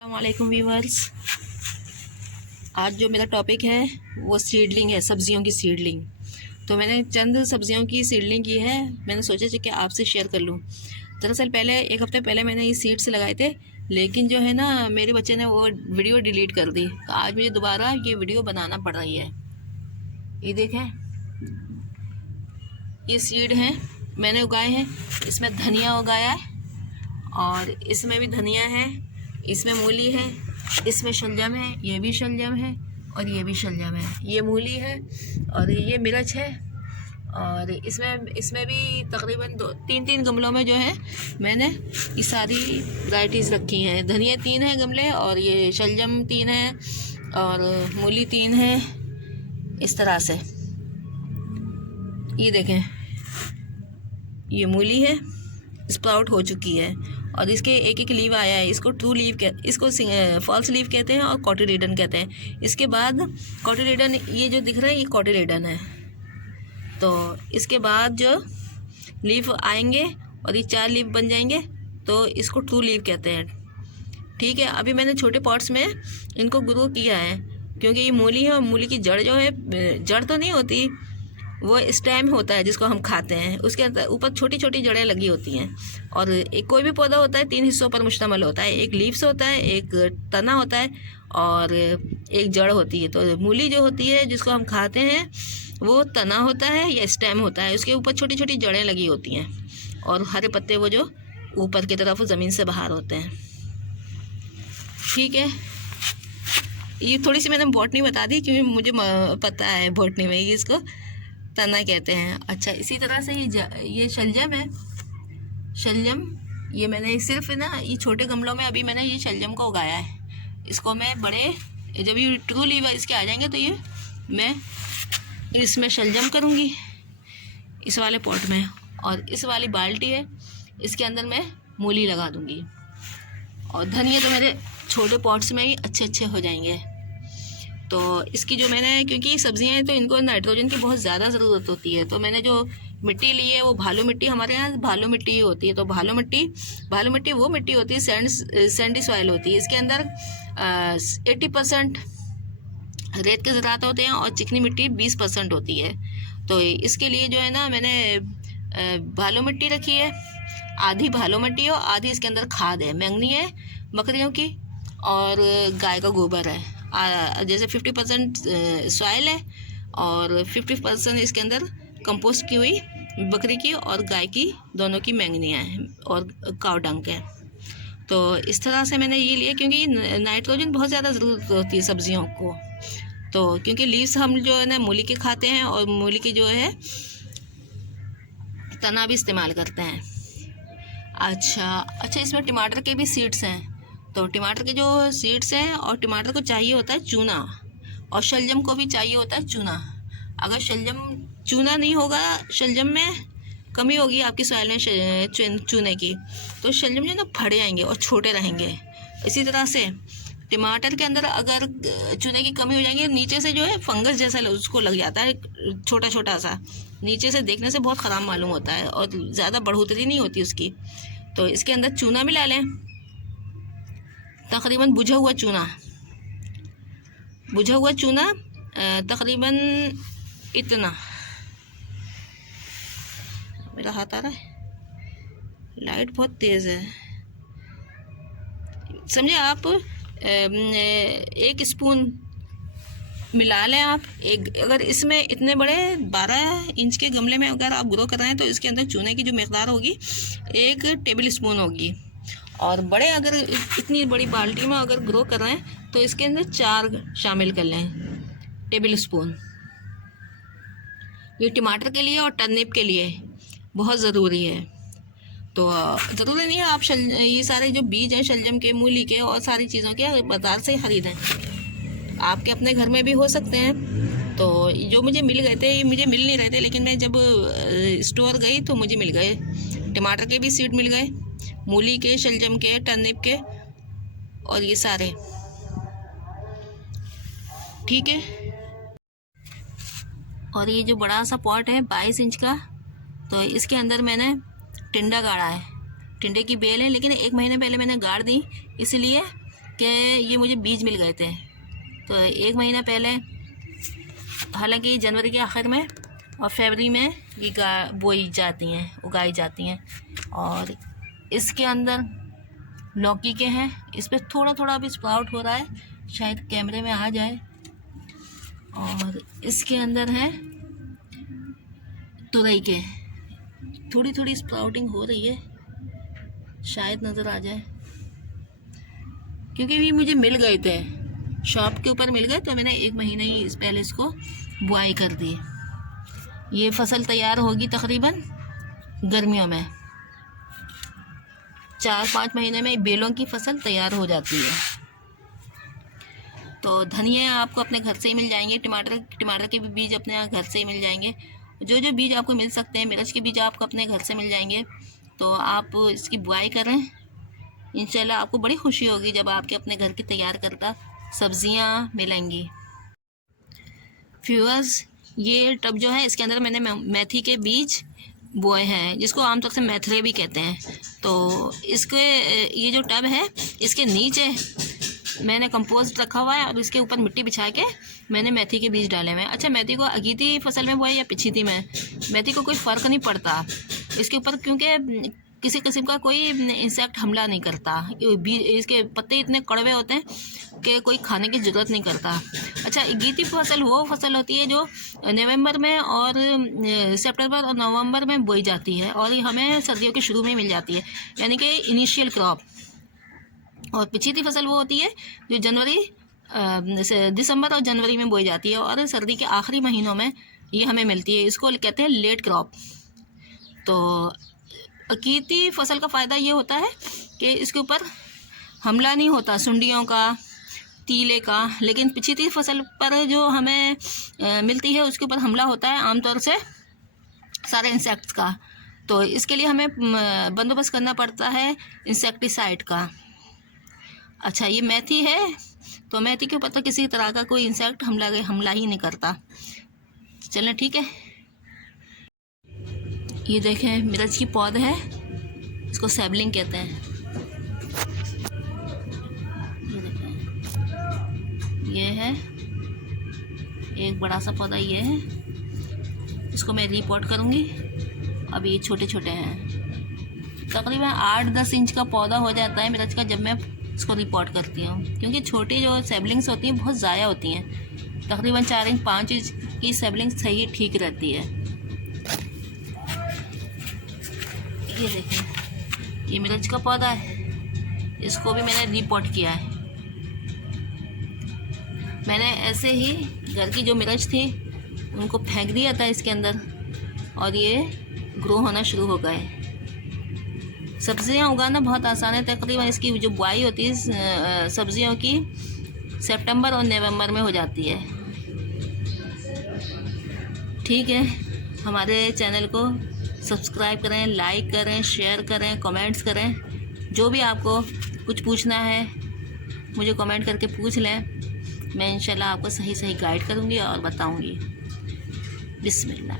अस्सलामुअलैकुम व्यूवर्स। आज जो मेरा टॉपिक है वो सीडलिंग है, सब्जियों की सीडलिंग। तो मैंने चंद सब्जियों की सीडलिंग की है, मैंने सोचा कि आपसे शेयर कर लूँ। दरअसल पहले एक हफ़्ते पहले मैंने ये सीड्स लगाए थे, लेकिन जो है ना मेरे बच्चे ने वो वीडियो डिलीट कर दी। तो आज मुझे दोबारा ये वीडियो बनाना पड़ रही है। ये देखें, ये सीड हैं मैंने उगाए हैं। इसमें धनिया उगाया है और इसमें भी धनिया है, इसमें मूली है, इसमें शलजम है, ये भी शलजम है और ये भी शलजम है। ये मूली है और ये मिर्च है। और इसमें भी तकरीबन तीन तीन गमलों में जो है मैंने ये सारी वैराइटीज़ रखी हैं। धनिया 3 है गमले और ये शलजम 3 है और मूली 3 है। इस तरह से ये देखें, ये मूली है, स्प्राउट हो चुकी है और इसके एक एक लीव आया है। इसको ट्रू लीव इसको फॉल्स लीव कहते हैं और कॉटिलेडन कहते हैं। इसके बाद कॉटिलेडन, ये जो दिख रहा है ये कॉटिलेडन है। तो इसके बाद जो लीव आएंगे और ये 4 लीव बन जाएंगे तो इसको ट्रू लीव कहते हैं। ठीक है, अभी मैंने छोटे पॉट्स में इनको ग्रो किया है क्योंकि ये मूली है और मूली की जड़ जो है, जड़ तो नहीं होती, वो स्टेम होता है जिसको हम खाते हैं। उसके ऊपर छोटी छोटी जड़ें लगी होती हैं। और एक कोई भी पौधा होता है 3 हिस्सों पर मुश्तमिल होता है। एक लीव्स होता है, एक तना होता है और एक जड़ होती है। तो मूली जो होती है जिसको हम खाते हैं वो तना होता है या स्टेम होता है। उसके ऊपर छोटी छोटी जड़ें लगी होती हैं और हरे पत्ते वो जो ऊपर की तरफ ज़मीन से बाहर होते हैं। ठीक है, ये थोड़ी सी मैंने बॉटनी बता दी क्योंकि मुझे पता है बॉटनी में ये इसको तना कहते हैं। अच्छा, इसी तरह से ये शलजम है। शलजम ये मैंने सिर्फ ना ये छोटे गमलों में अभी मैंने ये शलजम को उगाया है। इसको मैं बड़े, जब ये ट्रू लीव इसके आ जाएंगे तो ये मैं इसमें शलजम करूँगी इस वाले पॉट में। और इस वाली बाल्टी है, इसके अंदर मैं मूली लगा दूँगी। और धनिया तो मेरे छोटे पॉट्स में ही अच्छे अच्छे हो जाएंगे। तो इसकी जो मैंने, क्योंकि सब्जियां हैं तो इनको नाइट्रोजन की बहुत ज़्यादा ज़रूरत होती है, तो मैंने जो मिट्टी ली है वो भालू मिट्टी, हमारे यहाँ भालू मिट्टी ही होती है। तो भालू मिट्टी वो मिट्टी होती है, सैंडी सॉइल होती है। इसके अंदर 80% रेत के ज़रात होते हैं और चिकनी मिट्टी 20% होती है। तो इसके लिए जो है ना मैंने भालू मिट्टी रखी है, आधी भालू मिट्टी और आधी इसके अंदर खाद है, मैंगनी है बकरियों की और गाय का गोबर है। जैसे 50% सॉइल है और 50% इसके अंदर कंपोस्ट की हुई बकरी की और गाय की दोनों की मैंगनियाँ हैं और काव डंक है। तो इस तरह से मैंने ये लिया क्योंकि नाइट्रोजन बहुत ज़्यादा ज़रूरत होती है सब्जियों को। तो क्योंकि लीव्स हम जो है ना मूली के खाते हैं और मूली की जो है तना भी इस्तेमाल करते हैं। अच्छा, इसमें टमाटर के भी सीड्स हैं। तो टमाटर के जो सीड्स हैं, और टमाटर को चाहिए होता है चूना और शलजम को भी चाहिए होता है चूना। अगर चूना नहीं होगा, शलजम में कमी होगी आपकी सॉइल में चूने की, तो शलजम जो ना फट जाएंगे और छोटे रहेंगे। इसी तरह से टमाटर के अंदर अगर चूने की कमी हो जाएगी, नीचे से जो है फंगस जैसा उसको लग जाता है, छोटा छोटा सा, नीचे से देखने से बहुत ख़राब मालूम होता है और ज़्यादा बढ़ोतरी नहीं होती उसकी। तो इसके अंदर चूना मिला लें, तकरीबन बुझा हुआ चूना तकरीबन इतना, मेरा हाथ आ रहा है, लाइट बहुत तेज़ है, समझे आप, 1 स्पून मिला लें आप। अगर इसमें इतने बड़े 12 इंच के गमले में अगर आप ग्रो कर रहे हैं तो इसके अंदर चूने की जो मकदार होगी 1 टेबल स्पून होगी। और बड़े अगर इतनी बड़ी बाल्टी में अगर ग्रो कर रहे हैं तो इसके अंदर 4 शामिल कर लें टेबल स्पून। ये टमाटर के लिए और टर्निप के लिए बहुत ज़रूरी है। तो ज़रूरी नहीं है आप ये सारे जो बीज हैं शलजम के, मूली के और सारी चीज़ों के बाज़ार से ही ख़रीदें, आपके अपने घर में भी हो सकते हैं। तो जो मुझे मिल गए थे, मुझे मिल नहीं रहे थे, लेकिन मैं जब स्टोर गई तो मुझे मिल गए। टमाटर के भी सीड मिल गए, मूली के, शलजम के, टर्निप के और ये सारे। ठीक है, और ये जो बड़ा सा पॉट है 22 इंच का, तो इसके अंदर मैंने टिंडा गाड़ा है। टिंडे की बेल है, लेकिन 1 महीने पहले मैंने गाड़ दी, इसलिए कि ये मुझे बीज मिल गए थे। तो 1 महीना पहले, हालांकि जनवरी के आखिर में और फरवरी में ये बोई जाती हैं, उगाई जाती हैं। और इसके अंदर लौकी के हैं, इस पर थोड़ा थोड़ा अभी स्प्राउट हो रहा है, शायद कैमरे में आ जाए। और इसके अंदर हैं तुरई के, थोड़ी थोड़ी स्प्राउटिंग हो रही है, शायद नज़र आ जाए, क्योंकि भी मुझे मिल गए थे, शॉप के ऊपर मिल गए, तो मैंने 1 महीने ही पहले इसको बुआई कर दी। ये फसल तैयार होगी तकरीबन गर्मियों में, 4-5 महीने में बेलों की फसल तैयार हो जाती है। तो धनिया आपको अपने घर से ही मिल जाएंगे, टमाटर के भी बीज अपने घर से ही मिल जाएंगे, जो बीज आपको मिल सकते हैं। मिर्च के बीज आपको अपने घर से मिल जाएंगे। तो आप इसकी बुआई करें, इंशाल्लाह आपको बड़ी खुशी होगी जब आपके अपने घर की तैयार करता सब्जियां मिलेंगी। व्यूअर्स, ये टब जो है इसके अंदर मैंने मेथी के बीज बोए हैं, जिसको आमतौर से मेथरे भी कहते हैं। तो इसके ये जो टब है, इसके नीचे मैंने कंपोस्ट रखा हुआ है और इसके ऊपर मिट्टी बिछा के मैंने मेथी के बीज डाले हुए हैं। अच्छा, मेथी को अगीती फसल में बोए या पिछीती में, मेथी को कोई फ़र्क नहीं पड़ता इसके ऊपर, क्योंकि किसी किस्म का कोई इंसेक्ट हमला नहीं करता। इसके पत्ते इतने कड़वे होते हैं कि कोई खाने की ज़रूरत नहीं करता। अच्छा, अगीती फसल वो फसल होती है जो नवंबर में और सितंबर और नवंबर में बोई जाती है और ये हमें सर्दियों के शुरू में मिल जाती है, यानी कि इनिशियल क्रॉप। और पिछीती फसल वो होती है जो दिसंबर और जनवरी में बोई जाती है और सर्दी के आखिरी महीनों में ये हमें मिलती है। इसको कहते हैं लेट क्रॉप। तो अकीती फसल का फ़ायदा ये होता है कि इसके ऊपर हमला नहीं होता सुंडियों का, तीले का, लेकिन पिछीती फसल पर जो हमें मिलती है उसके ऊपर हमला होता है आमतौर से सारे इंसेक्ट्स का। तो इसके लिए हमें बंदोबस्त करना पड़ता है इंसेक्टिसाइड का। अच्छा, ये मेथी है, तो मेथी के ऊपर तो किसी तरह का कोई इंसेक्ट हमला ही नहीं करता। चलें, ठीक है। ये देखें, मिर्च की पौध है, इसको सैबलिंग कहते हैं। ये देखें, ये है एक बड़ा सा पौधा, ये है, इसको मैं रिपोर्ट करूँगी। अब ये छोटे छोटे हैं, तकरीबन 8-10 इंच का पौधा हो जाता है मिर्च का जब मैं इसको रिपोर्ट करती हूँ, क्योंकि छोटी जो सैबलिंग्स होती हैं बहुत ज़ाया होती हैं। तकरीबन 4-5 इंच की सैबलिंग सही ठीक रहती है। ये देखें, ये मिर्च का पौधा है, इसको भी मैंने रिपोर्ट किया है। मैंने ऐसे ही घर की जो मिर्च थी उनको फेंक दिया था इसके अंदर और ये ग्रो होना शुरू हो गए। सब्जियां उगाना बहुत आसान है। तकरीबन इसकी जो बुआई होती है सब्जियों की सितंबर और नवंबर में हो जाती है। ठीक है, हमारे चैनल को सब्सक्राइब करें, लाइक करें, शेयर करें, कमेंट्स करें। जो भी आपको कुछ पूछना है मुझे कमेंट करके पूछ लें, मैं इंशाल्लाह आपको सही गाइड करूँगी और बताऊँगी। बिस्मिल्लाह।